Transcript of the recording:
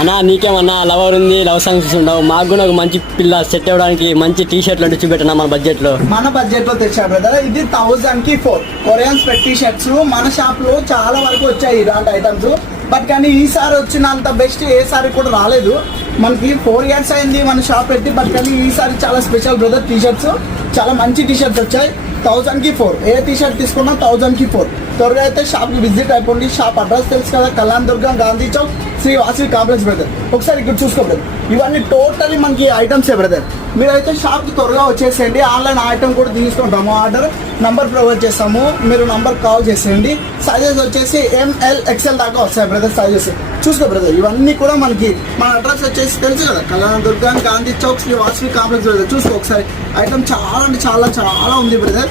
అన్నా నీకేమన్నా లవర్ ఉంది, లవ్ సాంగ్స్ ఉండవు, మాకు కూడా ఒక మంచి పిల్ల సెట్ అవ్వడానికి మంచి టీ షర్ట్లు అంటే చూపెట్టనా మన బడ్జెట్ లో. మన బడ్జెట్ లో తెచ్చా బ్రదర్. ఇది 1000 కి 4 కొరియన్ స్పెట్ టీ షర్ట్స్ మన షాప్ లో చాలా వరకు వచ్చాయి ఇలాంటి ఐటమ్స్. బట్ కానీ ఈసారి వచ్చినంత బెస్ట్ ఏ సారి కూడా రాలేదు. మనకి 4 years అయింది మన షాప్ పెట్టి. బట్ కానీ ఈసారి చాలా స్పెషల్ బ్రదర్. టీ షర్ట్స్ చాలా మంచి టీ షర్ట్స్ వచ్చాయి. 1000 కి 4 ఏ టీ షర్ట్ తీసుకున్నా 1000 కి 4. త్వరగా అయితే షాప్ కి విజిట్ అయిపోండి. షాప్ అడ్రస్ తెలుసు కదా, కళ్యాణ్ దుర్గం, గాంధీ చౌక్, శ్రీ వాసవి కాంప్లెక్స్ బ్రదర్. ఒకసారి ఇక్కడ చూసుకో బ్రదర్, ఇవన్నీ టోటలీ మనకి ఐటమ్సే బ్రదర్. మీరైతే షాప్ కి త్వరగా వచ్చేసేయండి. ఆన్లైన్ ఐటమ్ కూడా తీసుకుంటాము. ఆర్డర్ నంబర్ ప్రొవైడ్ చేస్తాము, మీరు నంబర్ కాల్ చేసేయండి. సైజెస్ వచ్చేసి ML XL దాకా వస్తాయి బ్రదర్ సైజెస్. చూసుకో బ్రదర్, ఇవన్నీ కూడా మనకి మన అడ్రస్ వచ్చేసి తెలుసు కదా, కళ్యాణ్ దుర్గం, గాంధీ చౌక్, శ్రీ వాసవి కాంప్లెక్స్ బ్రదర్. చూసుకో ఒకసారి, ఐటమ్ చాలా అంటే చాలా చాలా ఉంది బ్రదర్.